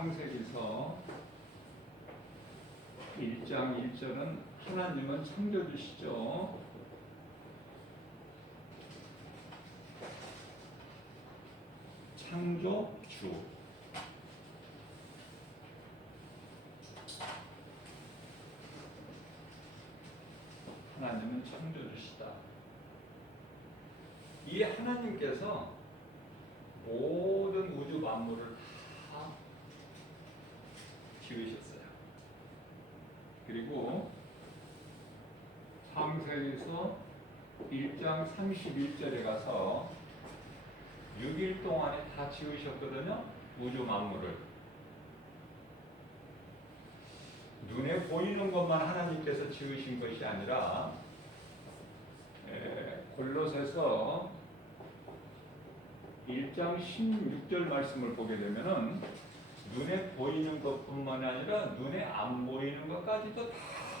창세기서 1장 1절은 하나님은 창조주시죠. 창조주. 하나님은 창조주시다. 이 하나님께서 모든 우주 만물을 다 지으셨어요. 그리고 창세기서 1장 31절에 가서 6일 동안에 다 지으셨거든요. 우주 만물을. 눈에 보이는 것만 하나님께서 지으신 것이 아니라 골로새서 1장 16절 말씀을 보게 되면은 눈에 보이는 것뿐만 아니라 눈에 안 보이는 것까지도 다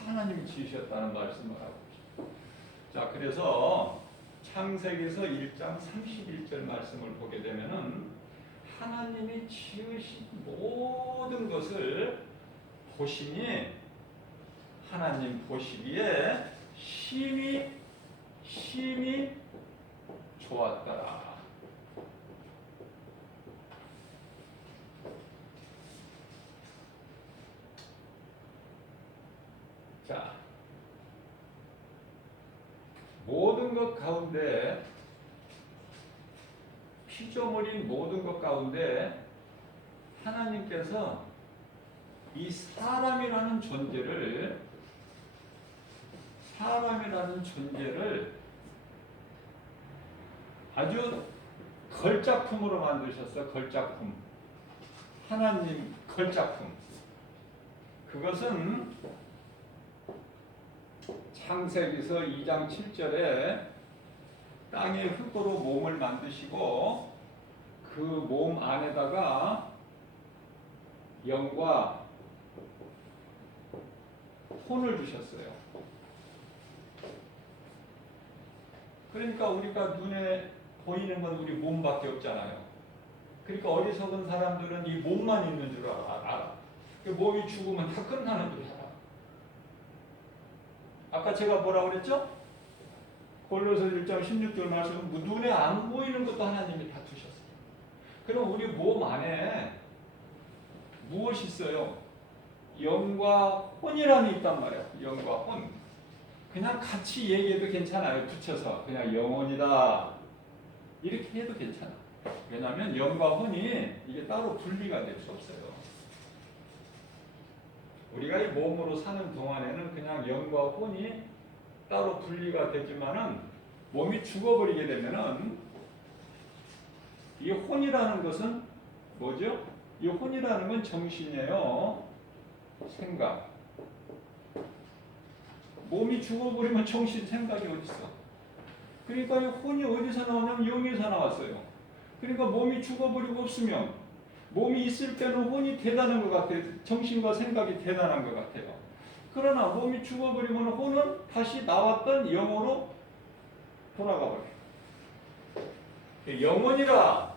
하나님이 지으셨다는 말씀을 하고 있습니다. 자, 그래서 창세기서 1장 31절 말씀을 보게 되면은 하나님이 지으신 모든 것을 보시니 하나님 보시기에 심히 좋았더라. 자, 모든 것 가운데 피조물인 모든 것 가운데 하나님께서 이 사람이라는 존재를 아주 걸작품으로 만드셨어. 걸작품. 하나님 걸작품. 그것은 창세기서 2장 7절에 땅의 흙으로 몸을 만드시고 그 몸 안에다가 영과 혼을 주셨어요. 그러니까 우리가 눈에 보이는 건 우리 몸밖에 없잖아요. 그러니까 어리석은 사람들은 이 몸만 있는 줄 알아. 몸이 죽으면 다 끝나는 줄 알아. 아까 제가 뭐라고 그랬죠? 골로새 1장 16절 말씀은 눈에 안 보이는 것도 하나님이 다 두셨어요. 그럼 우리 몸 안에 무엇이 있어요? 영과 혼이라는 있단 말이에요. 영과 혼. 그냥 같이 얘기해도 괜찮아요. 붙여서 그냥 영혼이다 이렇게 해도 괜찮아. 왜냐하면 영과 혼이 이게 따로 분리가 될 수 없어요. 우리가 이 몸으로 사는 동안에는 그냥 영과 혼이 따로 분리가 되지만은 몸이 죽어버리게 되면은 이 혼이라는 것은 뭐죠? 이 혼이라는 건 정신이에요. 생각. 몸이 죽어버리면 정신, 생각이 어디 있어? 그러니까 이 혼이 어디서 나오냐면 영에서 나왔어요. 그러니까 몸이 죽어버리고 없으면 몸이 있을 때는 혼이 대단한 것 같아요. 정신과 생각이 대단한 것 같아요. 그러나 몸이 죽어버리면 혼은 다시 나왔던 영으로 돌아가 버려요. 영혼이라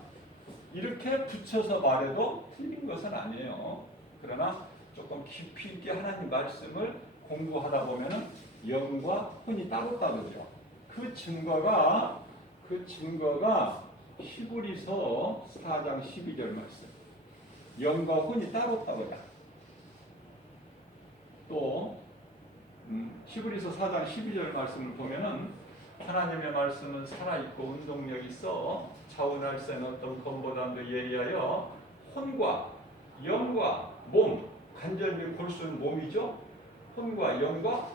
이렇게 붙여서 말해도 틀린 것은 아니에요. 그러나 조금 깊이 있게 하나님 말씀을 공부하다 보면은 영과 혼이 따로따로죠. 그 증거가 히브리서 4장 12절 말씀. 영과 혼이 따로따로다. 또 히브리서 4장 12절 말씀을 보면은 하나님의 말씀은 살아있고 운동력이 있어 차원할 새는 어떤 검보다도 예리하여 혼과 영과 몸, 관절미 골수는 몸이죠. 혼과 영과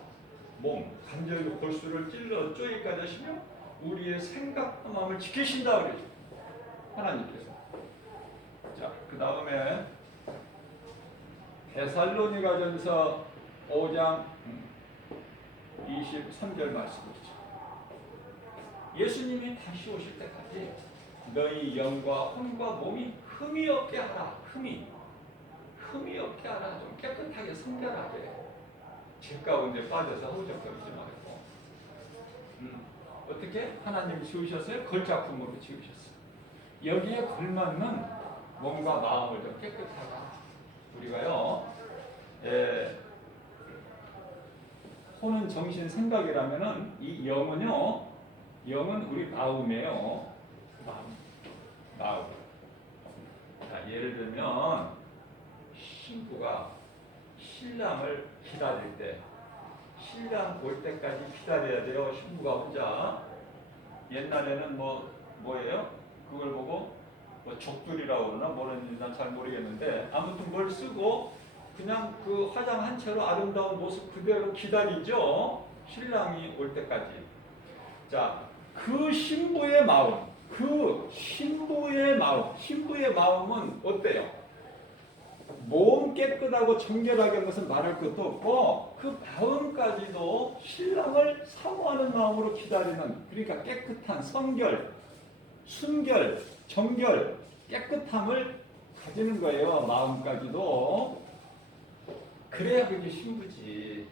몸, 관절미 골수를 찔러 쪼개까지 하시며 우리의 생각과 마음을 지키신다 그러죠. 하나님께서. 자, 그 다음에 데살로니가전서 5장 23절 말씀이죠. 예수님이 다시 오실 때까지 너희 영과 혼과 몸이 흠이 없게 하라. 흠이 없게 하라. 좀 깨끗하게 성결하게. 죄 가운데 빠져서 허우적거리지 말고. 어떻게? 하나님이 지으셨어요? 걸작품으로 지으셨어요. 여기에 걸맞는 몸과 마음을 좀 깨끗하게 우리가요, 호는 정신 생각이라면은 이 영은요, 영은 우리 마음이에요. 마음. 자, 예를 들면 신부가 신랑을 기다릴 때, 신랑 올 때까지 기다려야 돼요. 신부가 혼자. 옛날에는 뭐예요? 그걸 보고 뭐 족두리라고 그러나 뭐는지 난 잘 모르겠는데, 아무튼 뭘 쓰고 그냥 그 화장한 채로 아름다운 모습 그대로 기다리죠. 신랑이 올 때까지. 자, 그 신부의 마음, 신부의 마음은 어때요? 몸 깨끗하고 정결하게 한 것은 말할 것도 없고, 그 마음까지도 신랑을 사모하는 마음으로 기다리는, 그러니까 깨끗한 성결, 순결, 정결, 깨끗함을 가지는 거예요. 마음까지도. 그래야 그게 신부지.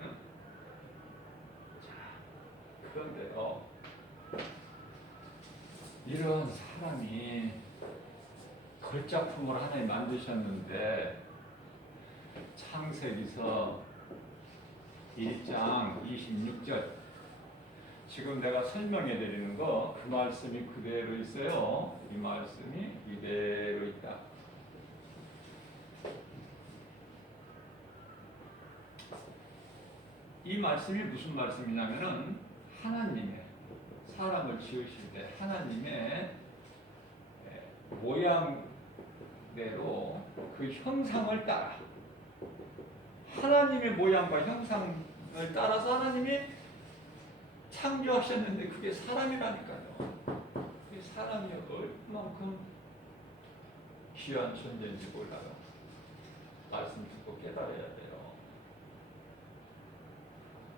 응? 자, 그런데요, 이런 사람이 걸작품을 하나님 만드셨는데, 창세기서 1장 26절, 지금 내가 설명해 드리는 거, 그 말씀이 그대로 있어요. 이 말씀이 이대로 있다. 이 말씀이 무슨 말씀이냐면은, 하나님의, 사람을 지으실 때 하나님의 모양대로 그 형상을 따라, 하나님의 모양과 형상을 따라서 하나님이 창조하셨는데, 그게 사람이라니까요. 그게 사람이 얼마만큼 귀한 존재인지 몰라요. 말씀 듣고 깨달아야 돼요.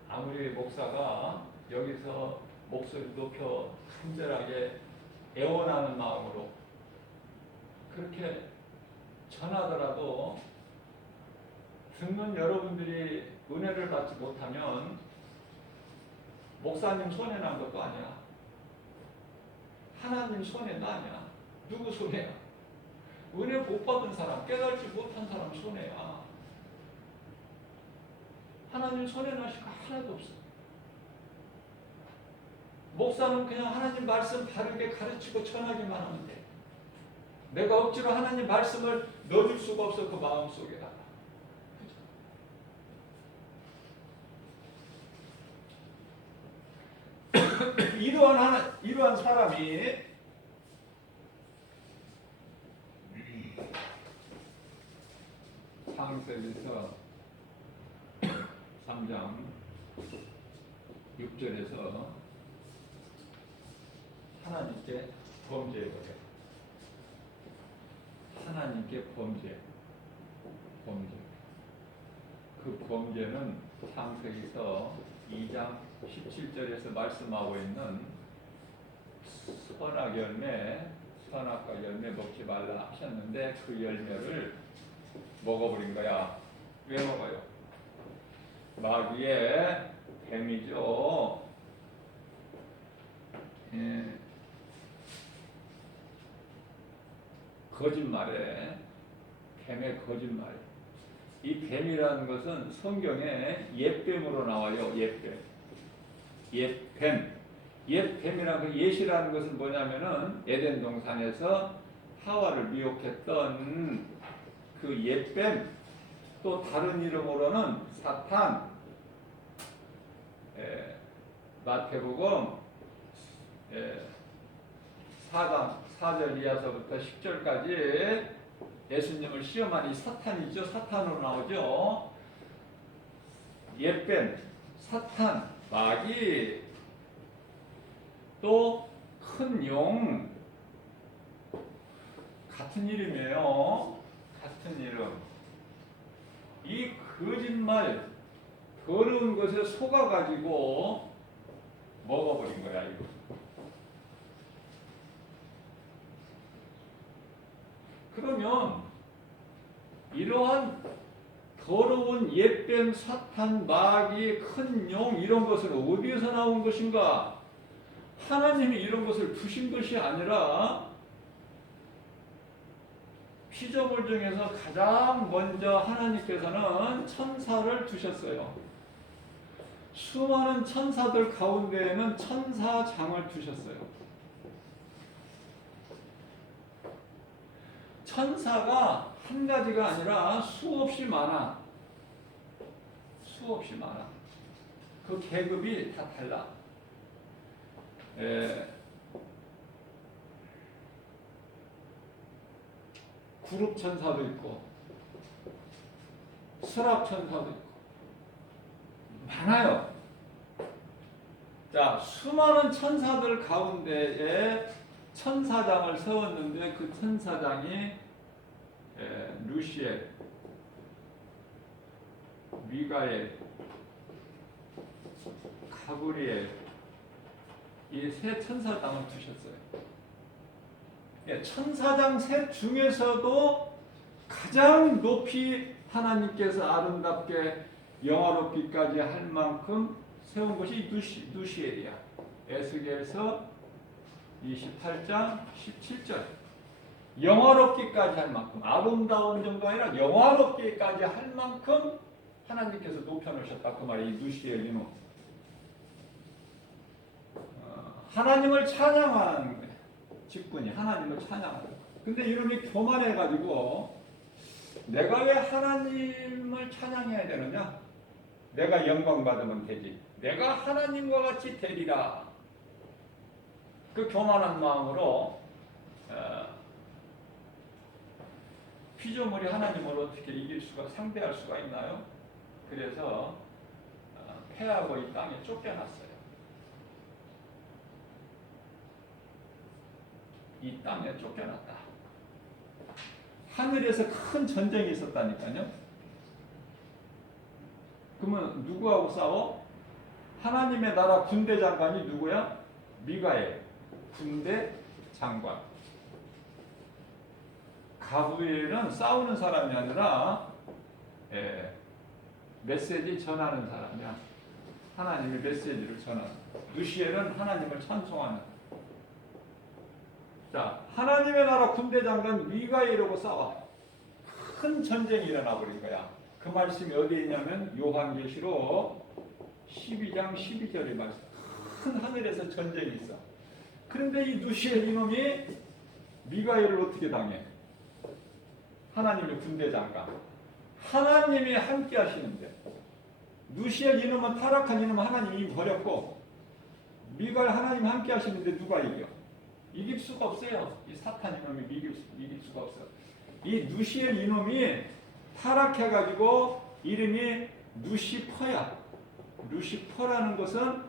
아무리 목사가 여기서 목소리 높여 간절하게 애원하는 마음으로 그렇게 전하더라도 듣는 여러분들이 은혜를 받지 못하면 목사님 손해 난 것도 아니야. 하나님 손해도 아니야. 누구 손해야? 은혜 못 받은 사람, 깨달지 못한 사람 손해야. 하나님 손해 나실 거 하나도 없어. 목사는 그냥 하나님 말씀 바르게 가르치고 전하기만 하면 돼. 내가 억지로 하나님 말씀을 넣어줄 수가 없어, 그 마음 속에다가. 그죠? 이러한 사람이 창세기서 3장 6절에서 하나님께 범죄해버려. 하나님께 범죄. 그 범죄는 창세기서 2장 17절에서 말씀하고 있는 선악 열매, 선악과 열매 먹지 말라 하셨는데, 그 열매를 먹어버린 거야. 왜 먹어요? 마귀의 뱀이죠. 거짓말에, 뱀의 거짓말. 이 뱀이라는 것은 성경에 옛뱀으로 나와요. 옛뱀. 옛뱀이라는 그 옛이라는 것은 뭐냐면은 에덴 동산에서 하와를 미혹했던 그 옛뱀, 또 다른 이름으로는 사탄. 마태복음 4장 4절 이하서부터 10절까지 예수님을 시험한 이 사탄이죠. 사탄으로 나오죠. 옛뱀, 사탄, 마귀, 또 큰 용, 같은 이름이에요. 같은 이름. 이 거짓말, 더러운 것에 속아가지고 먹어버린 거야, 이거. 그러면 이러한 더러운 옛뱀, 사탄, 마귀, 큰 용, 이런 것은 어디에서 나온 것인가? 하나님이 이런 것을 두신 것이 아니라 피조물 중에서 가장 먼저 하나님께서는 천사를 두셨어요. 수많은 천사들 가운데에는 천사장을 두셨어요. 천사가 한 가지가 아니라 수없이 많아. 수없이 많아. 그 계급이 다 달라. 그룹 천사도 있고, 스랍 천사도 있고, 많아요. 자, 수많은 천사들 가운데에 천사장을 세웠는데 그 천사장이 루시엘, 미가엘, 가브리엘 이 세 천사장을 두셨어요. 천사장 셋 중에서도 가장 높이 하나님께서 아름답게 영화롭기까지 할 만큼 세운 것이 누시엘이야. 에스겔서 28장 17절. 영화롭기까지 할 만큼, 아름다운 정도가 아니라 영화롭기까지 할 만큼 하나님께서 높여놓으셨다. 그 말이 이 누시엘 이놈. 하나님을 찬양하는 거예요. 직분이 하나님을 찬양하는 거예요. 근데 이놈이 교만해가지고 내가 왜 하나님을 찬양해야 되느냐? 내가 영광 받으면 되지. 내가 하나님과 같이 되리라. 그 교만한 마음으로 피조물이 하나님을 어떻게 이길 수가, 상대할 수가 있나요? 그래서 패하고 이 땅에 쫓겨났어요. 이 땅에 쫓겨났다. 하늘에서 큰 전쟁이 있었다니까요. 그러면 누구하고 싸워? 하나님의 나라 군대 장관이 누구야? 미가엘, 군대 장관. 가브리엘은 싸우는 사람이 아니라 메시지 전하는 사람이야. 하나님의 메시지를 전하는. 누시엘은 하나님을 찬송하는. 자, 하나님의 나라 군대 장관 미가엘하고 싸워. 큰 전쟁이 일어나 버린 거야. 그 말씀이 어디에 있냐면 요한계시록 12장 12절의 말씀. 큰 하늘에서 전쟁이 있어. 그런데 이 누시엘 이놈이 미가엘을 어떻게 당해? 하나님의 군대 장관. 하나님이 함께 하시는데 누시엘 이놈은 타락한 이놈은 하나님이 이미 버렸고 미가엘 하나님이 함께 하시는데 누가 이겨? 이길 수가 없어요. 이 사탄 이놈이 이길 수가 없어. 이 누시엘 이놈이 타락해가지고 이름이 누시퍼야. 누시퍼라는 것은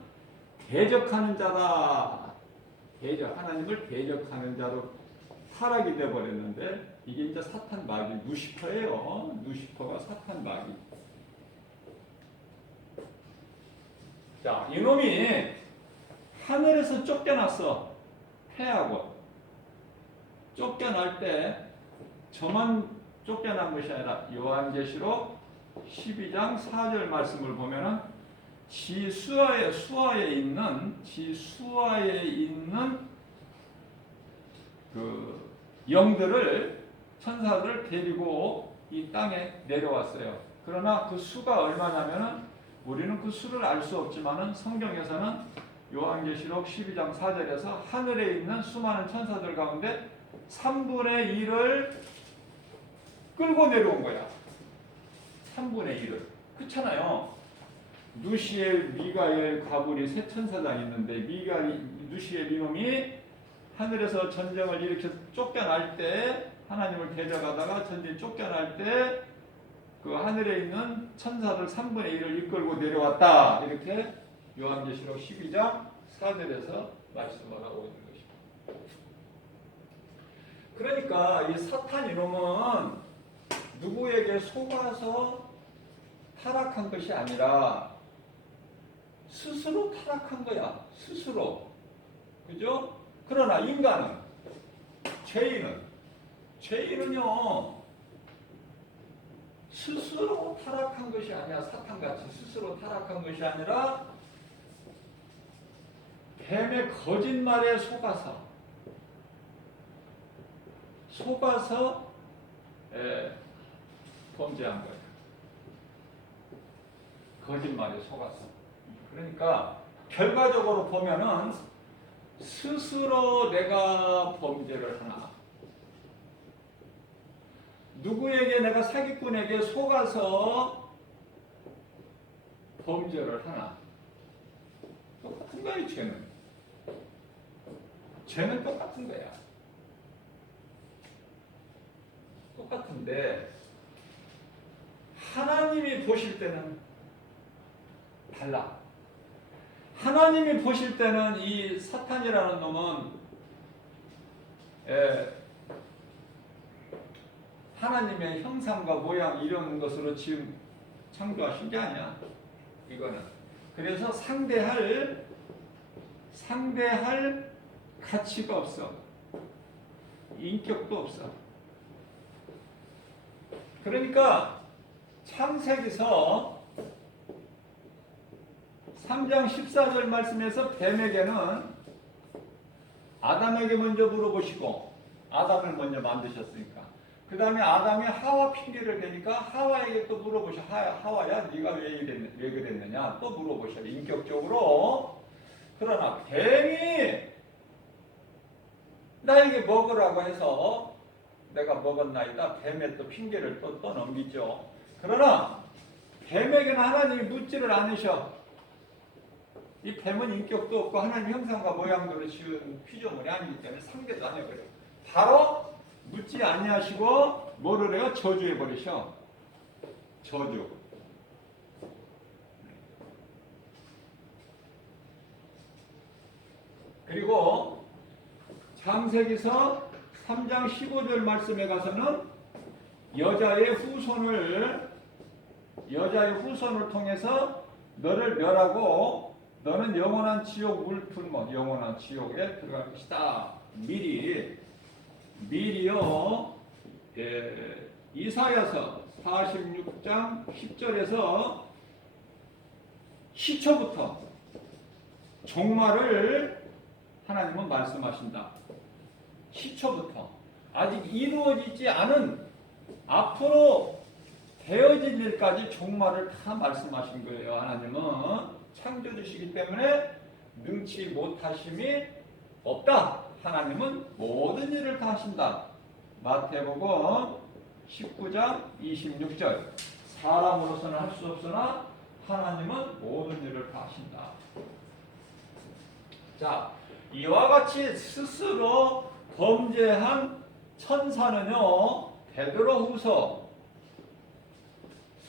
대적하는 자다. 하나님을 대적하는 자로 타락이 되어버렸는데 이게 이제 사탄 마귀 누시퍼예요. 누시퍼가 사탄 마귀. 자, 이놈이 하늘에서 쫓겨났어. 패하고 쫓겨날 때 저만 쫓겨난 것이 아니라 요한계시록 12장 4절 말씀을 보면은 지수아에 있는 그 영들을 천사들을 데리고 이 땅에 내려왔어요. 그러나 그 수가 얼마냐면은 우리는 그 수를 알 수 없지만은 성경에서는 요한계시록 12장 4절에서 하늘에 있는 수많은 천사들 가운데 3분의 1을 끌고 내려온 거야. 3분의 1을. 그렇잖아요. 누시엘, 미가엘, 가브리 세 천사장이 있는데 누시엘 이놈이 하늘에서 전쟁을 일으켜 쫓겨날 때 하나님을 대적하다가 전쟁 쫓겨날 때 그 하늘에 있는 천사들 3분의 1을 이끌고 내려왔다. 이렇게 요한계시록 12장 4절에서 말씀을 하고 있는 것입니다. 그러니까 이 사탄 이놈은 누구에게 속아서 타락한 것이 아니라 스스로 타락한 거야. 스스로. 그죠? 그러나 인간은, 죄인은요 스스로 타락한 것이 아니야. 사탄같이 스스로 타락한 것이 아니라 뱀의 거짓말에 속아서 범죄한 거예요. 거짓말에 속아서. 그러니까 결과적으로 보면은 스스로 내가 범죄를 하나, 누구에게 내가 사기꾼에게 속아서 범죄를 하나, 똑같은 거예요. 죄는 똑같은 거야. 똑같은데 하나님이 보실 때는 달라. 하나님이 보실 때는 이 사탄이라는 놈은 하나님의 형상과 모양 이런 것으로 지금 창조하신 게 아니야. 이거는. 그래서 상대할 가치가 없어. 인격도 없어. 그러니까 창세기서 3장 14절 말씀에서 뱀에게는 아담에게 먼저 물어보시고, 아담을 먼저 만드셨으니까 그 다음에 아담이 하와 핑계를 대니까 하와에게 또 물어보셔. 하와야 네가 왜 그랬느냐 또 물어보셔. 인격적으로. 그러나 뱀이 나에게 먹으라고 해서 내가 먹었나이다. 뱀에 또 핑계를 또 넘기죠. 그러나 뱀에게는 하나님이 묻지를 않으셔. 이 뱀은 인격도 없고 하나님 형상과 모양대로 지은 피조물이 아니기 때문에 상대도 아니어버려요. 바로 묻지 아니하시고 뭐를 해요? 저주해 버리셔. 저주. 그리고 창세기서 3장 15절 말씀에 가서는 여자의 후손을 통해서 너를 멸하고 너는 영원한 지옥 물품모, 영원한 지옥에 들어갈 것이다. 미리요. 이사야서 46장 10절에서 시초부터 종말을 하나님은 말씀하신다. 시초부터 아직 이루어지지 않은 앞으로 되어질 일까지 종말을 다 말씀하신 거예요. 하나님은 창조주시기 때문에 능치 못하심이 없다. 하나님은 모든 일을 다 하신다. 마태복음 19장 26절. 사람으로서는 할 수 없으나 하나님은 모든 일을 다 하신다. 자, 이와 같이 스스로 범죄한 천사는요, 베드로후서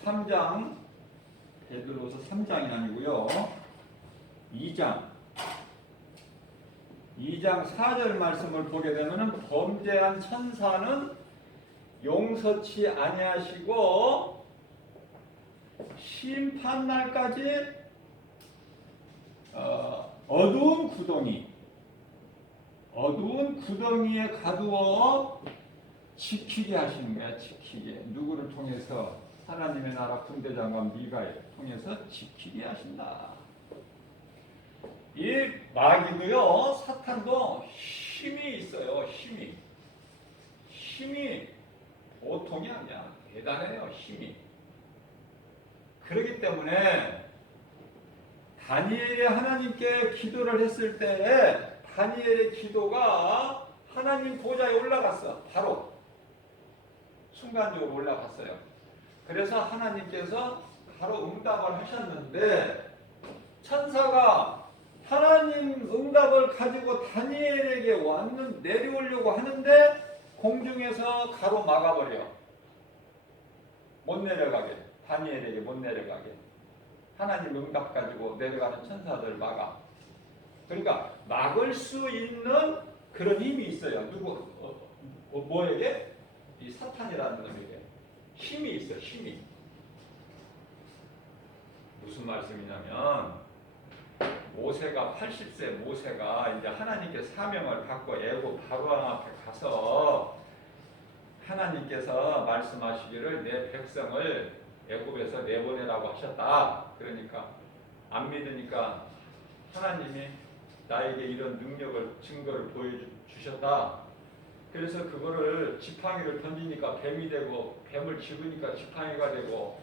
3장, 베드로후서 3장이 아니고요, 2장 4절 말씀을 보게 되면은 범죄한 천사는 용서치 아니하시고 심판날까지 어두운 구덩이에 가두어 지키게 하시는 거야. 지키게. 누구를 통해서? 하나님의 나라 군대장관 미가엘 통해서 지키게 하신다. 이 마귀도요, 사탄도 힘이 있어요. 힘이 보통이 아니야. 대단해요. 힘이. 그렇기 때문에 다니엘이 하나님께 기도를 했을 때 다니엘의 기도가 하나님 보좌에 올라갔어. 바로 순간적으로 올라갔어요. 그래서 하나님께서 바로 응답을 하셨는데 천사가 하나님 응답을 가지고 다니엘에게 내려오려고 하는데 공중에서 가로막아버려. 못 내려가게. 다니엘에게 못 내려가게. 하나님 응답 가지고 내려가는 천사들 막아. 그러니까 막을 수 있는 그런 힘이 있어요. 뭐에게? 이 사탄이라는 놈에게 힘이 있어요. 힘이. 무슨 말씀이냐면 모세가 80세 모세가 이제 하나님께 사명을 받고 애굽 바로왕 앞에 가서 하나님께서 말씀하시기를 내 백성을 애굽에서 내보내라고 하셨다. 그러니까 안 믿으니까 하나님이 나에게 이런 능력을 증거를 보여주셨다. 그래서 그거를 지팡이를 던지니까 뱀이 되고 뱀을 집으니까 지팡이가 되고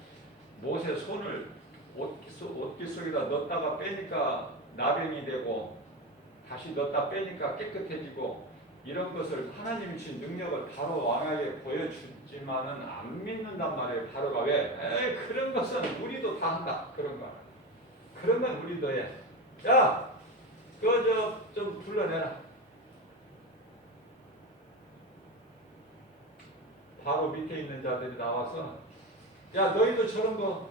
못에 손을 옷깃 속에다 넣었다가 빼니까 나병이 되고 다시 넣었다 빼니까 깨끗해지고 이런 것을 하나님이 주신 능력을 바로 왕에게 보여주지만은 안 믿는단 말이에요. 바로가 왜? 에이 그런 것은 우리도 다 한다. 그런 거. 그런 건 우리도 해. 야! 그거 좀 불러내라. 바로 밑에 있는 자들이 나와서 야 너희도 저런 거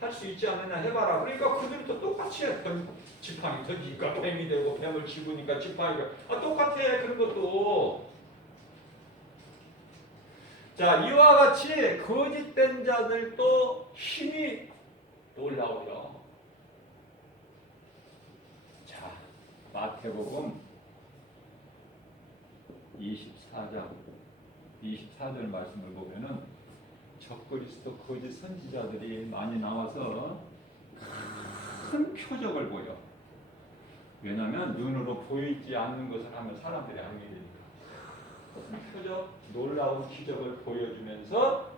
할 수 있지 않느냐 해봐라. 그러니까 그들도 똑같이 해. 지팡이 던지니까 뱀이 되고 뱀을 집으니까 지팡이가 똑같아. 그런 것도. 자 이와 같이 거짓된 자들도 힘이 놀라워요. 자 마태복음 24장 24절 말씀을 보면은 적그리스도 거짓 선지자들이 많이 나와서 큰 표적을 보여. 왜냐하면 눈으로 보이지 않는 것을 하면 사람들이 안 믿으니까. 큰 표적, 놀라운 기적을 보여주면서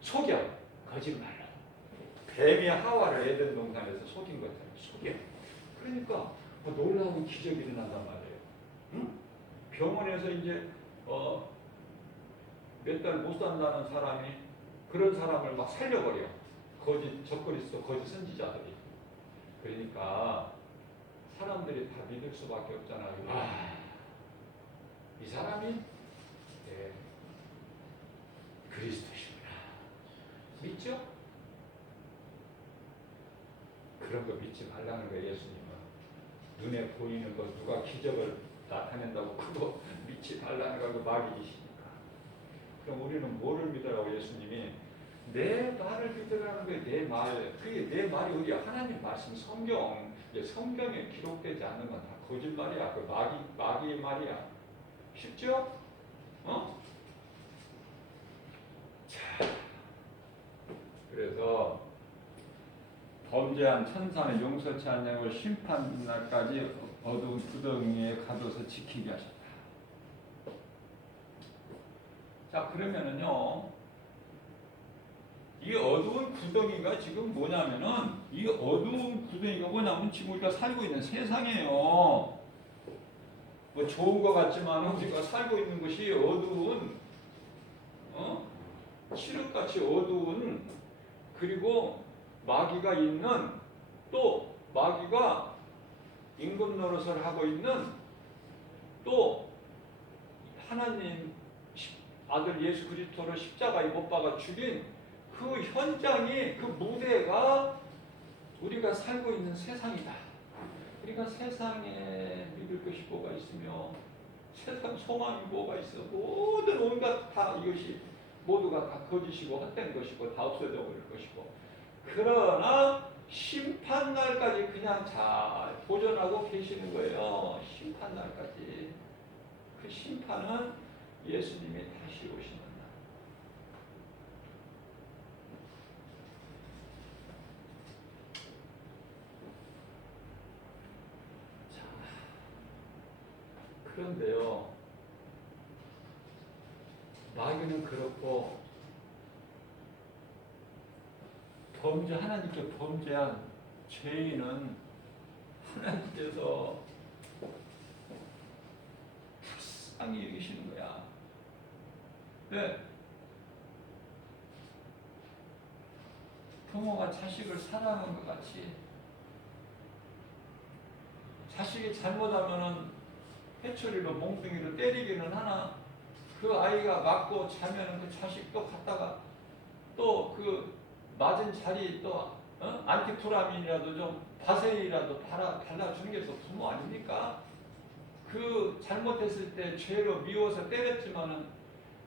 속여. 거짓말로. 뱀이 하와를 에덴 동산에서 속인 것처럼 속여. 그러니까 놀라운 기적이 일어난단 말이에요. 응? 병원에서 이제 몇 달 못 산다는 사람이 그런 사람을 막 살려버려. 적그리스도 거짓 선지자들이. 그러니까 사람들이 다 믿을 수밖에 없잖아요. 이 사람이 그리스도시구나. 믿죠? 그런 거 믿지 말라는 거예요. 예수님은. 눈에 보이는 거 누가 기적을 나타낸다고 그거 믿지 말라는 거 마귀이시니까. 그럼 우리는 뭐를 믿으라고 예수님이 내 말을 믿으라는 거예요. 내 말. 그게 내 말이 우리 하나님 말씀 성경. 성경에 기록되지 않는 건 다 거짓말이야. 그 마귀의 말이야. 쉽죠? 자, 그래서 범죄한 천사는 용서치 않냐고 심판날까지 어두운 구덩이에 가둬서 지키게 하셨다. 자 그러면은요 이 어두운 구덩이가 지금 뭐냐면은 이 어두운 구덩이가 뭐냐면 지금 우리가 살고 있는 세상이에요. 뭐 좋은 것 같지만 우리가 살고 있는 것이 어두운 칠흑같이 어두운 그리고 마귀가 있는 또 마귀가 임금 노릇을 하고 있는 또 하나님 아들 예수 그리스도를 십자가에 못 박아 죽인 그 현장이 그 무대가 우리가 살고 있는 세상이다. 우리가 세상에 믿을 것이 뭐가 있으며 세상 소망이 뭐가 있어. 모든 온갖 다 이것이 모두가 다 거짓이고 헛된 것이고 다 없어져 버릴 것이고 그러나 심판날까지 그냥 잘 보존하고 계시는 거예요. 심판날까지. 그 심판은 예수님이 다시 오시는 날. 자, 그런데요. 마귀는 그렇고 하나님께 범죄한 죄인은 하나님께서 불쌍히 여기시는 거야. 왜? 부모가 자식을 사랑하는 것 같이 자식이 잘못하면은 회초리로 몽둥이로 때리기는 하나 그 아이가 맞고 자면은 그 자식도 갔다가 또 그 맞은 자리 또 안티프라민이라도 좀 바세이라도 발라주는 게 또 부모 아닙니까? 그 잘못했을 때 죄로 미워서 때렸지만은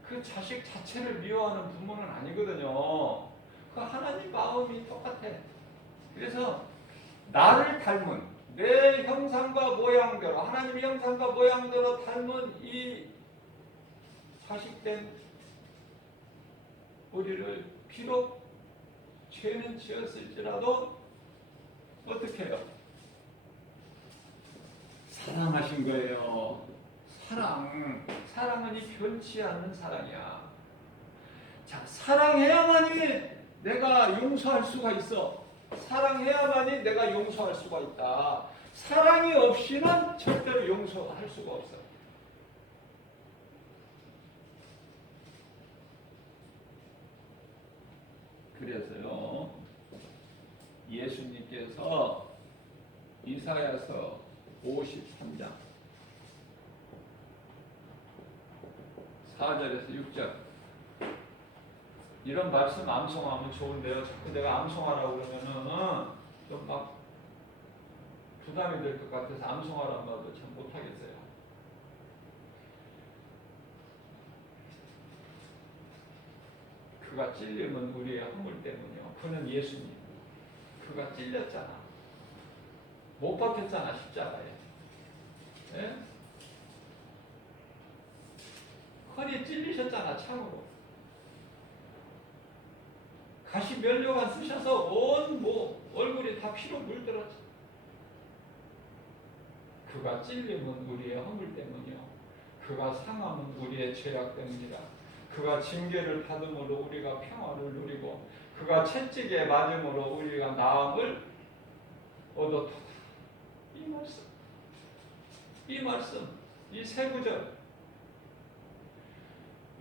그 자식 자체를 미워하는 부모는 아니거든요. 그 하나님 마음이 똑같아. 그래서 나를 닮은 내 형상과 모양대로 하나님의 형상과 모양대로 닮은 이 자식된 우리를 비록 죄는 지었을지라도 어떻게 해요? 사랑하신 거예요. 사랑은 이 변치 않는 사랑이야. 자, 사랑해야만이 내가 용서할 수가 있어. 사랑해야만이 내가 용서할 수가 있다. 사랑이 없이는 절대로 용서할 수가 없어. 그래서요, 예수님께서 이사야서 53장 4절에서 6절 이런 말씀 암송하면 좋은데요. 자꾸 내가 암송하라고 그러면은 좀 막 부담이 될 것 같아서 암송하라고 해도 참 못하겠어요. 그가 찔림은 우리의 허물 때문이요. 그는 예수님. 그가 찔렸잖아. 못 버텼잖아, 십자가에. 예? 허리에 찔리셨잖아, 창으로. 가시 면류관 쓰셔서 온 얼굴이 다 피로 물들었지. 그가 찔림은 우리의 허물 때문이요. 그가 상함은 우리의 죄악 때문이라. 그가 징계를 받음으로 우리가 평화를 누리고 그가 채찍에 맞음으로 우리가 나음을 얻었도다. 이 말씀, 이 세 구절.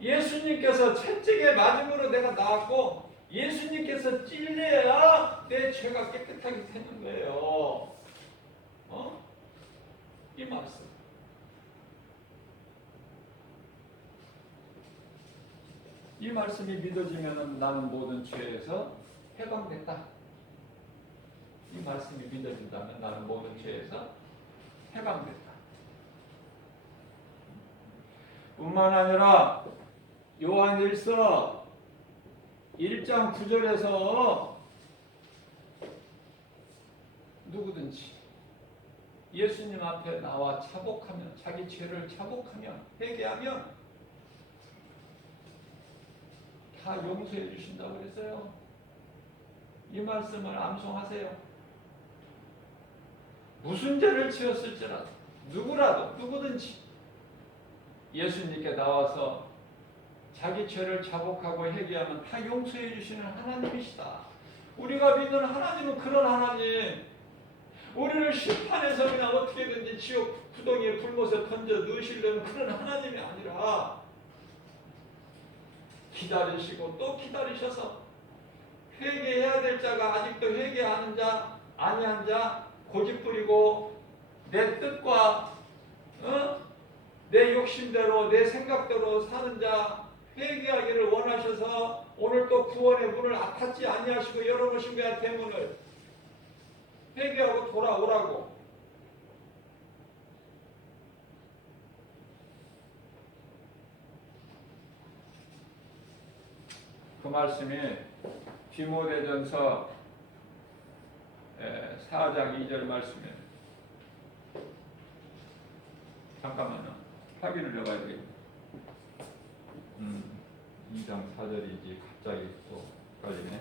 예수님께서 채찍에 맞음으로 내가 나았고 예수님께서 찔려야 내 죄가 깨끗하게 되는 거예요. 이 말씀. 이 말씀이 믿어지면 나는 모든 죄에서 해방됐다. 이 말씀이 믿어진다면 나는 모든 죄에서 해방됐다. 뿐만 아니라 요한일서 1장 9절에서 누구든지 예수님 앞에 나와 차복하면, 자기 죄를 차복하면, 회개하면 다 용서해 주신다고 그랬어요. 이 말씀을 암송하세요. 무슨 죄를 지었을지라도 누구든지 예수님께 나와서 자기 죄를 자복하고 회개하면 다 용서해 주시는 하나님이시다. 우리가 믿는 하나님은 그런 하나님. 우리를 심판해서 그냥 어떻게든지 지옥 구덩이에 불못에 던져 넣으시려는 그런 하나님이 아니라 기다리시고 또 기다리셔서 회개해야 될 자가 아직도 회개하는 자, 아니한 자, 고집부리고 내 뜻과 내 욕심대로 내 생각대로 사는 자 회개하기를 원하셔서 오늘 또 구원의 문을 닫지 아니하시고 열어놓으신 거야. 대문을 회개하고 돌아오라고. 그 말씀이 디모데전서 4장 2절 말씀이에요. 잠깐만요. 확인을 해봐야 되겠네. 2장 4절이지 갑자기 또 헷갈리네.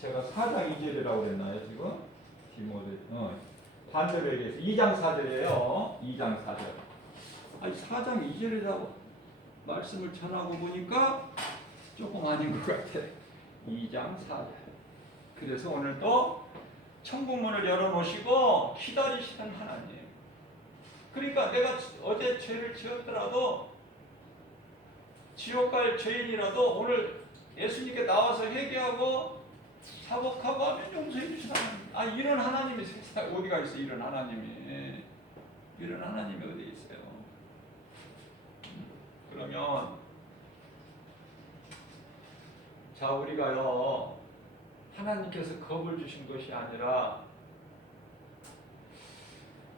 제가 4장 2절이라고 그랬나요 지금? 디모데 반대로 얘기해서 2장 4절이에요. 2장 4절. 아니 4장 2절이라고 말씀을 전하고 보니까 조금 아닌 것 같아. 2장 4절. 그래서 오늘 또 천국문을 열어놓으시고 기다리시는 하나님. 그러니까 내가 어제 죄를 지었더라도 지옥 갈 죄인이라도 오늘 예수님께 나와서 회개하고 사복하고 하면 용서해 주시는 하나님. 이런 하나님이 세상에 어디가 있어? 이런 하나님이. 이런 하나님이 어디 있어요? 그러면 자, 우리가요 하나님께서 겁을 주신 것이 아니라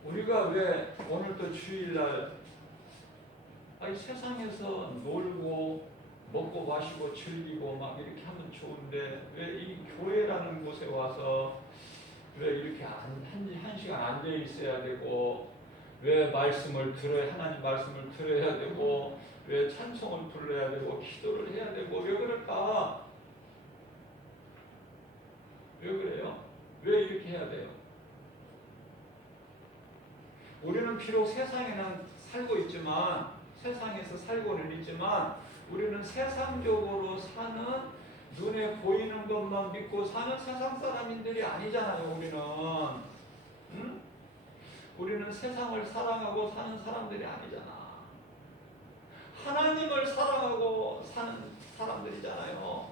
우리가 왜 오늘 또 주일날 세상에서 놀고 먹고 마시고 즐기고 막 이렇게 하면 좋은데 왜 이 교회라는 곳에 와서 왜 이렇게 한 시간 앉아 있어야 되고 왜 말씀을 들어야 하나님 말씀을 들어야 되고 왜 찬송을 불러야 되고 기도를 해야 되고 왜 그럴까? 해야 돼요. 우리는 비록 세상에는 살고 있지만, 세상에서 살고는 있지만, 우리는 세상적으로 사는, 눈에 보이는 것만 믿고 사는 세상 사람들이 아니잖아요. 응? 우리는 세상을 사랑하고 사는 사람들이 아니잖아. 하나님을 사랑하고 사는 사람들이잖아요.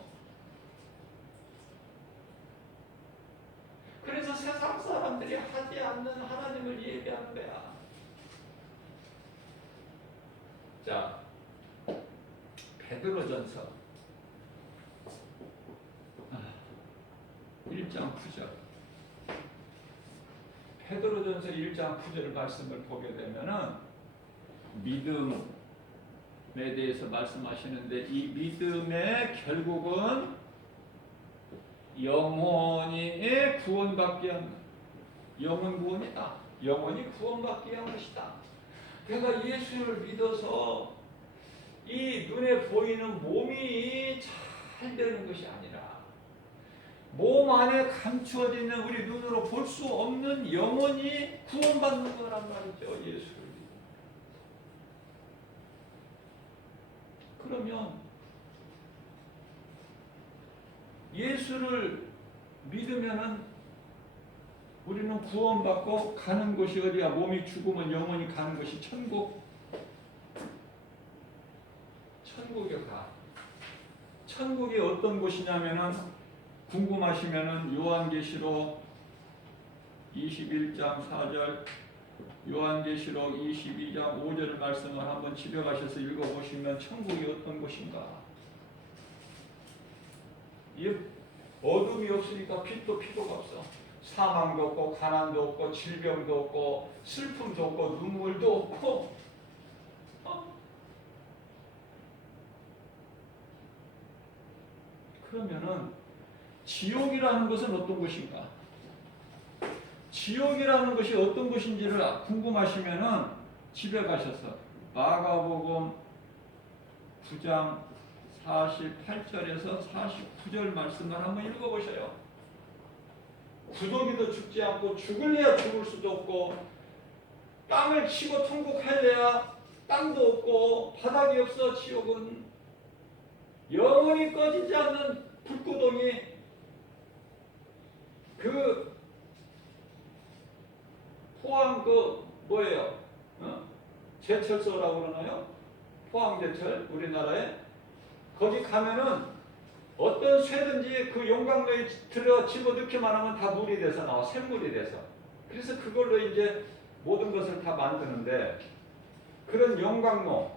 그래서 세상 사람들이 하지 않는 하나님을 예배하는 거야. 자, 베드로전서 1장 9절. 베드로전서 1장 9절 말씀을 보게 되면은 믿음에 대해서 말씀하시는데, 이 믿음의 결국은 영혼이 구원받게 하는, 영혼 구원이다. 영혼이 구원받게 하는 것이다. 내가 예수를 믿어서 이 눈에 보이는 몸이 잘 되는 것이 아니라, 몸 안에 감추어져 있는 우리 눈으로 볼 수 없는 영혼이 구원받는 거란 말이죠. 예수를 믿으면. 그러면 예수를 믿으면은 우리는 구원받고 가는 곳이 어디야? 몸이 죽으면 영혼이 가는 곳이 천국. 천국에 가. 천국이 어떤 곳이냐면은, 궁금하시면은 요한계시록 21장 4절, 요한계시록 22장 5절 말씀을 한번 집에 가셔서 읽어보시면 천국이 어떤 곳인가. 어둠이 없으니까 빛도 필요가 없어. 사망도 없고 가난도 없고 질병도 없고 슬픔도 없고 눈물도 없고. 그러면은 지옥이라는 것은 어떤 것인가? 지옥이라는 것이 어떤 것인지를 궁금하시면은 집에 가셔서 마가복음 9장 48절에서 49절 말씀을 한번 읽어보셔요. 구더기도 죽지 않고 죽을래야 죽을 수도 없고, 땅을 치고 통곡할래야 땅도 없고, 바닥이 없어. 지옥은 영원히 꺼지지 않는 불구덩이, 그 포항 뭐예요? 제철소라고 그러나요? 포항제철, 우리나라에. 거기 가면은 어떤 쇠든지 그 용광로에 들어 집어넣기만 하면 다 물이 돼서 나와. 샘물이 돼서. 그래서 그걸로 이제 모든 것을 다 만드는데, 그런 용광로,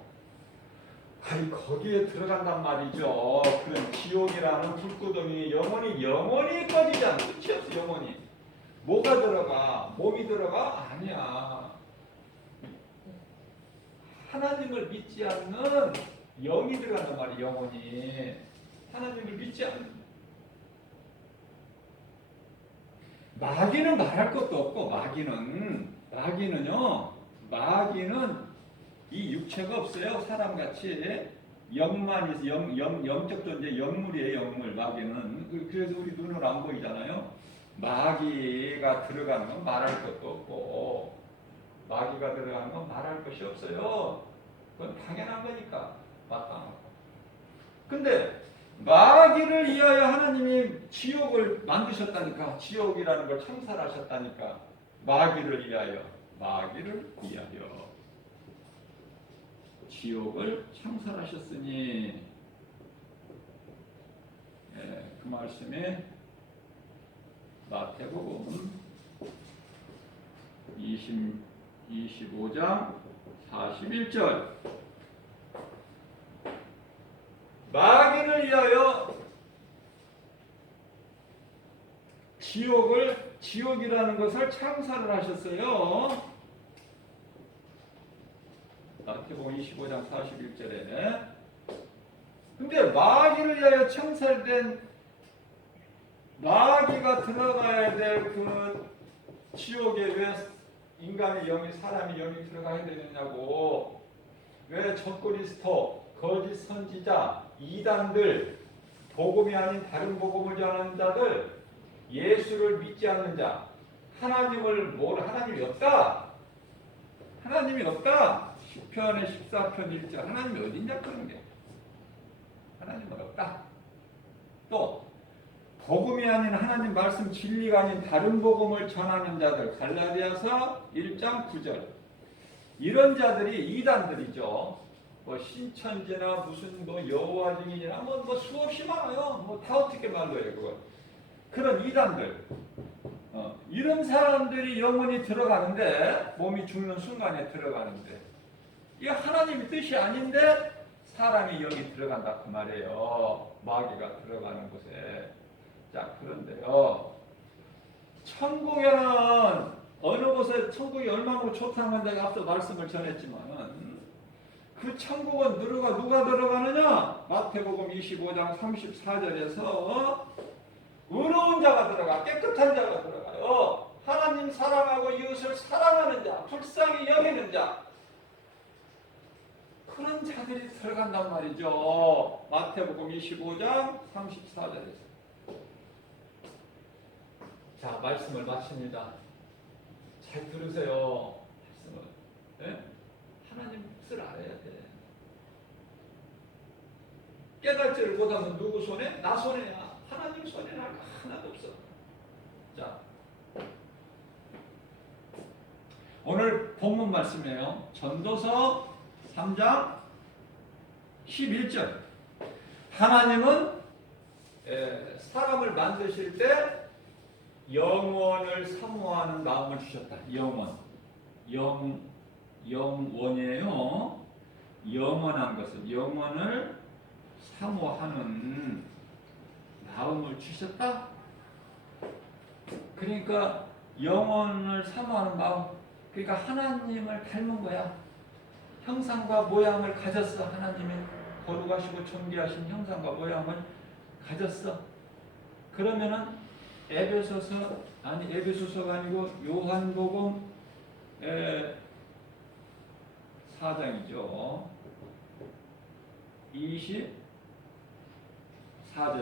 거기에 들어간단 말이죠. 그런 지옥이라는 불구덩이, 영원히 꺼지지 않는, 끝이 없어. 영원히. 뭐가 들어가? 몸이 들어가? 아니야. 하나님을 믿지 않는 영이 들어간단 말이야. 영원히. 하나님을 믿지 않는. 마귀는 말할 것도 없고, 마귀는 이 육체가 없어요. 사람같이 영만 있어. 영적 존재, 영물이에요. 영물. 마귀는. 그래서 우리 눈으로 안 보이잖아요. 마귀가 들어가는 건 말할 것도 없고, 마귀가 들어가는 건 말할 것이 없어요. 그건 당연한 거니까. 마땅하고. 근데 마귀를 위하여 하나님이 지옥을 만드셨다니까. 지옥이라는 걸 창설하셨다니까. 마귀를 위하여 지옥을 창설하셨으니, 그 말씀에 마태복음 25장 41절, 마귀를 위하여 지옥이라는 것을 창설을 하셨어요. 마태복음 25장 41절에. 근데 마귀를 위하여 창설된, 마귀가 들어가야 될 그 지옥에 왜 인간의 영이, 사람의 영이 들어가야 되느냐고. 왜 적그리스도, 거짓 선지자, 이단들, 복음이 아닌 다른 복음을 전하는 자들, 예수를 믿지 않는 자, 하나님이 없다. 하나님이 없다. 10편에 14편 1절 하나님이 어딨냐 그런 게. 하나님은 없다. 또 복음이 아닌 하나님 말씀 진리가 아닌 다른 복음을 전하는 자들 갈라디아서 1장 9절 이런 자들이 이단들이죠. 뭐 신천지나 무슨 뭐 여호와 증인이나 뭐 수없이 많아요. 뭐 다 어떻게 말로 해요 그거. 그런 이단들 이런 사람들이 영혼이 들어가는데 몸이 죽는 순간에 들어가는데 이게 하나님의 뜻이 아닌데 사람이 영이 들어간다 그 말이에요. 마귀가 들어가는 곳에. 자 그런데요. 천국에는 어느 곳에 천국이 얼마나 좋다는 건 내가 앞서 말씀을 전했지만 그 천국은 누가 들어가느냐? 마태복음 25장 34절에서 의로운 자가 들어가 깨끗한 자가 들어가요. 하나님 사랑하고 이웃을 사랑하는 자, 불쌍히 여기는 자 그런 자들이 들어간단 말이죠. 마태복음 25장 34절에서. 자, 말씀을 마칩니다. 잘 들으세요. 말씀을. 네? 하나님 뜻을 알아야 돼. 깨달지를 못하면 누구 손에? 나 손에야. 하나님 손에는 하나도 없어. 자, 오늘 본문 말씀이에요. 전도서 3장 11절. 하나님은 사람을 만드실 때 영원을 사모하는 마음을 주셨다. 영원이에요. 영원한 것은 영원을 사모하는 마음을 주셨다. 그러니까 영원을 사모하는 마음. 그러니까 하나님을 닮은 거야. 형상과 모양을 가졌어. 하나님의 거룩하시고 존귀하신 형상과 모양을 가졌어. 그러면은 에베소서가 아니고 요한복음 4장이죠. 24절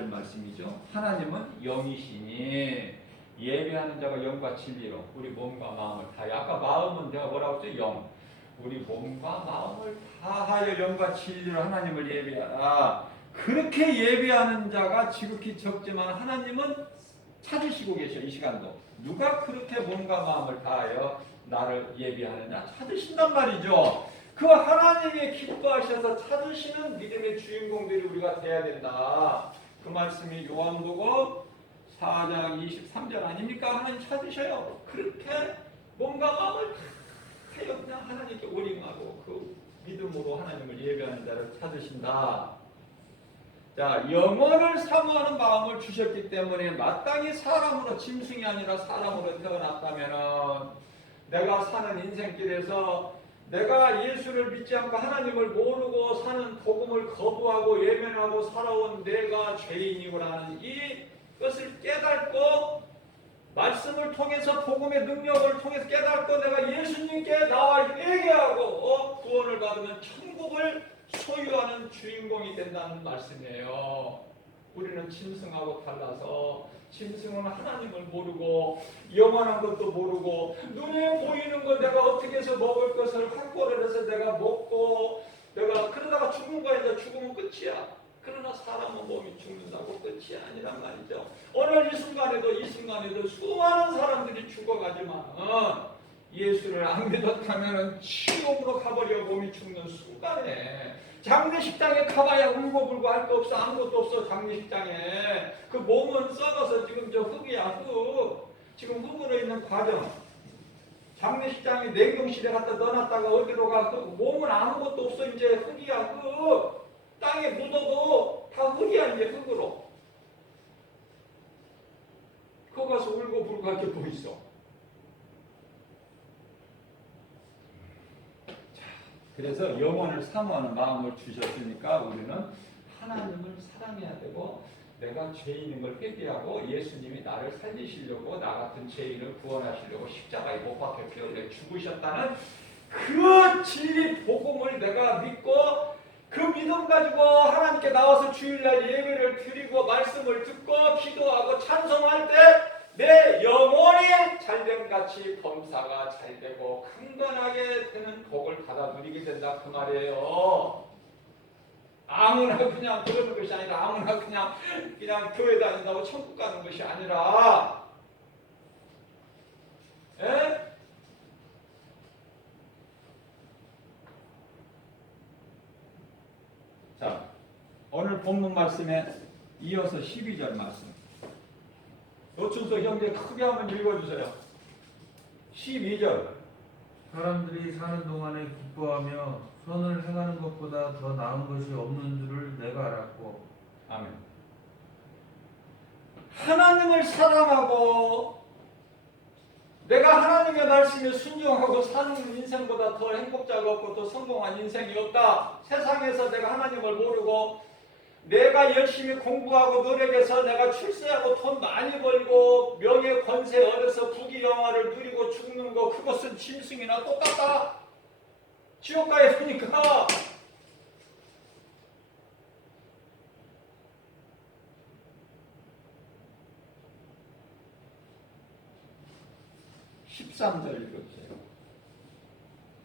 말씀이죠. 하나님은 영이시니 예배하는 자가 영과 진리로 우리 몸과 마음을 다하여. 아까 마음은 내가 뭐라고 했죠? 영. 우리 몸과 마음을 다하여 영과 진리로 하나님을 예배하라. 그렇게 예배하는 자가 지극히 적지만 하나님은 찾으시고 계셔. 이 시간도 누가 그렇게 몸과 마음을 다하여 나를 예배하느냐 찾으신단 말이죠. 그 하나님이 기뻐하셔서 찾으시는 믿음의 주인공들이 우리가 돼야 된다. 그 말씀이 요한복음 4장 23절 아닙니까? 하나님 찾으셔요. 그렇게 몸과 마음을 다하여 그냥 하나님께 올인하고 그 믿음으로 하나님을 예배하는 자를 찾으신다. 자, 영원을 사모하는 마음을 주셨기 때문에 마땅히 사람으로 짐승이 아니라 사람으로 태어났다면은 내가 사는 인생길에서 내가 예수를 믿지 않고 하나님을 모르고 사는 복음을 거부하고 외면하고 살아온 내가 죄인이구나 이것을 깨닫고 말씀을 통해서 복음의 능력을 통해서 깨닫고 내가 예수님께 나와 회개하고 구원을 받으면 천국을 소유하는 주인공이 된다는 말씀이에요. 우리는 짐승하고 달라서 짐승은 하나님을 모르고 영원한 것도 모르고 눈에 보이는 것 내가 어떻게 해서 먹을 것을 확보를 해서 내가 먹고 내가 그러다가 죽는 거야. 이제 죽으면 끝이야. 그러나 사람은 몸이 죽는다고 끝이 아니란 말이죠. 오늘 이 순간에도 수많은 사람들이 죽어가지만 예수를 안 믿었다면 치욕으로 가버려 몸이 죽는 순간에 장례식장에 가봐야 울고불고 할 거 없어. 아무것도 없어. 장례식장에 그 몸은 썩어서 지금 저 흙이야. 흙. 지금 흙으로 있는 과정. 장례식장에 냉동실에 갖다 넣어놨다가 어디로 가. 그 몸은 아무것도 없어. 이제 흙이야. 흙. 땅에 묻어도 다 흙이야. 이제 흙으로. 그거 가서 울고불고 할 게 뭐 있어. 그래서 영혼을 사모하는 마음을 주셨으니까 우리는 하나님을 사랑해야 되고 내가 죄인인 걸 회개하고 예수님이 나를 살리시려고 나 같은 죄인을 구원하시려고 십자가에 못 박혀 죽으셨다는 그 진리 복음을 내가 믿고 그 믿음 가지고 하나님께 나와서 주일날 예배를 드리고 말씀을 듣고 기도하고 찬송할 때 내 영혼이 잘됨과 다 누리게 된다 그 말이에요. 아무나 그냥 그러는 것이 아니라 아무나 그냥 교회 다닌다고 천국 가는 것이 아니라, 예? 자, 오늘 본문 말씀에 이어서 12절 말씀. 노춘석 형제 크게 한번 읽어주세요. 12절. 사람들이 사는 동안에 기뻐하며 선을 행하는 것보다 더 나은 것이 없는 줄을 내가 알았고. 아멘. 하나님을 사랑하고 내가 하나님의 말씀에 순종하고 사는 인생보다 더 행복자가 없고 더 성공한 인생이 없다. 세상에서 내가 하나님을 모르고 내가 열심히 공부하고 노력해서 내가 출세하고 돈 많이 벌고 명예 권세 얻어서 부귀영화를 누리고 죽는 거, 그것은 짐승이나 똑같다. 지옥 가야 되니까. (13절) 읽어주세요.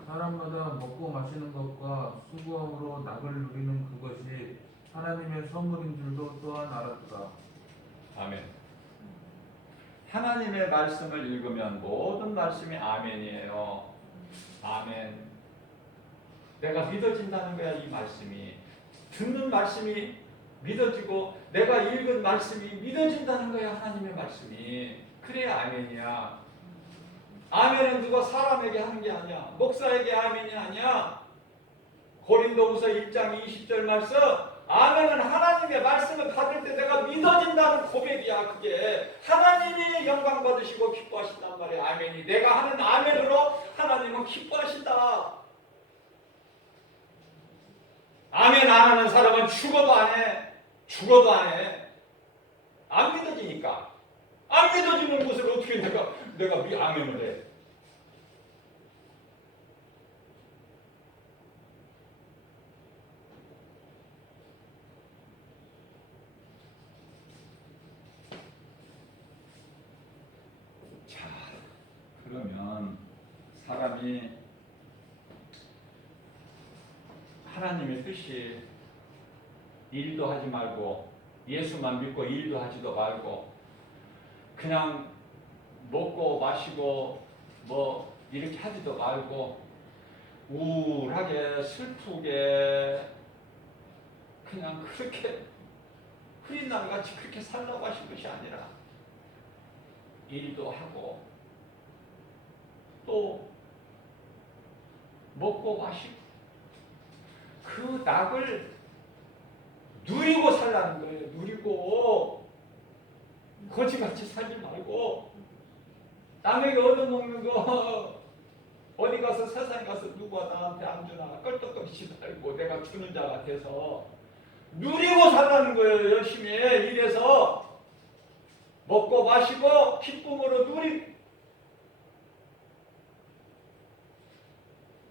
사람마다 먹고 마시는 것과 수고함으로 낙을 누리는 그것이 하나님의 선물인 줄도 또한 알았다. 아멘. 하나님의 말씀을 읽으면 모든 말씀이 아멘이에요. 아멘. 내가 믿어진다는 거야. 이 말씀이 듣는 말씀이 믿어지고 내가 읽은 말씀이 믿어진다는 거야. 하나님의 말씀이. 그래야 아멘이야. 아멘은 누가 사람에게 하는 게 아니야. 목사에게 아멘이 아니야. 고린도후서 1장 20절 말씀, 아멘은 하나님의 말씀을 받을 때 내가 믿어진다는 고백이야. 그게 하나님이 영광 받으시고 기뻐하신단 말이야. 아멘이. 내가 하는 아멘으로 하나님은 기뻐하신다. 아멘 안 하는 사람은 죽어도 안 해. 죽어도 안 해. 안 믿어지니까. 안 믿어지는 것을 어떻게 내가 아멘을 해. 자, 그러면 사람이 하나님의 뜻이 일도 하지 말고 예수만 믿고 일도 하지도 말고 그냥 먹고 마시고 뭐 이렇게 하지도 말고 우울하게 슬프게 그냥 그렇게 흐린 날같이 그렇게 살라고 하신 것이 아니라 일도 하고 또 먹고 마시고 그 낙을 누리고 살라는 거예요. 누리고 거지같이 살지 말고 남에게 얻어먹는 거 어디 가서 세상에 가서 누가 나한테 안 주나 껄떡거리지 말고 내가 주는 자가 돼서 누리고 살라는 거예요. 열심히 일해서 먹고 마시고 기쁨으로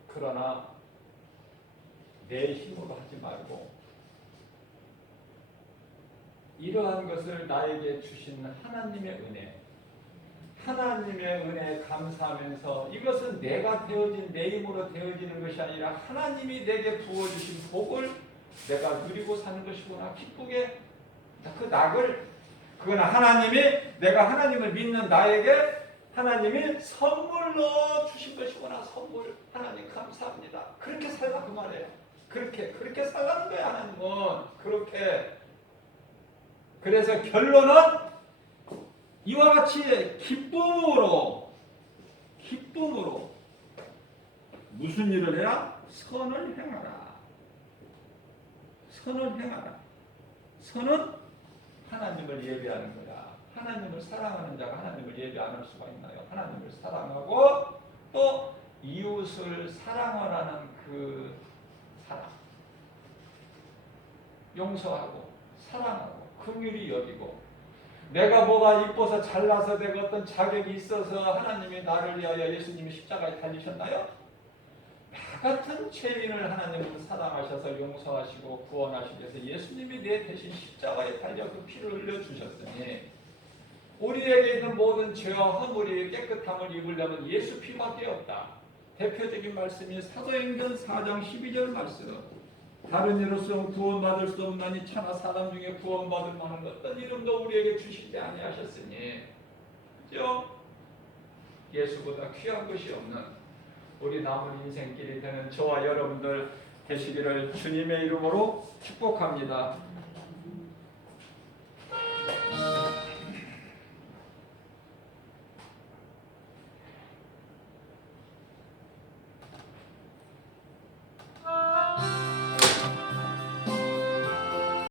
그러나 내 힘으로 하지 말고 이러한 것을 나에게 주신 하나님의 은혜에 감사하면서 이것은 내가 되어진 내 힘으로 되어지는 것이 아니라 하나님이 내게 부어주신 복을 내가 누리고 사는 것이구나. 기쁘게 그 낙을 그거는 하나님이 내가 하나님을 믿는 나에게 하나님이 선물로 주신 것이구나. 선물. 하나님 감사합니다. 그렇게 살라 그 말이에요. 그렇게 살라는 거야. 하나님은 그렇게. 그래서 결론은 이와 같이 기쁨으로 무슨 일을 해야? 선을 행하라. 선은 하나님을 예배하는 거야. 하나님을 사랑하는 자가 하나님을 예배 안 할 수가 있나요? 하나님을 사랑하고 또 이웃을 사랑하라는 그 사랑. 용서하고 사랑하고 긍휼히 여기고 내가 뭐가 이뻐서 잘나서 내가 어떤 자격이 있어서 하나님이 나를 위하여 예수님이 십자가에 달리셨나요? 나 같은 죄인을 하나님은 사랑하셔서 용서하시고 구원하시기 위해서 예수님이 내 대신 십자가에 달려 그 피를 흘려주셨으니 우리에게 있는 모든 죄와 허물이 깨끗함을 입으려면 예수 피밖에 없다. 대표적인 말씀이 사도행전 4장 12절 말씀. 다른 이로서 구원받을 수 없나니 차나 사람 중에 구원받을 만한 어떤 이름도 우리에게 주시지 아니하셨으니, 그죠? 예수보다 귀한 것이 없는 우리 남은 인생길이 되는 저와 여러분들 되시기를 주님의 이름으로 축복합니다.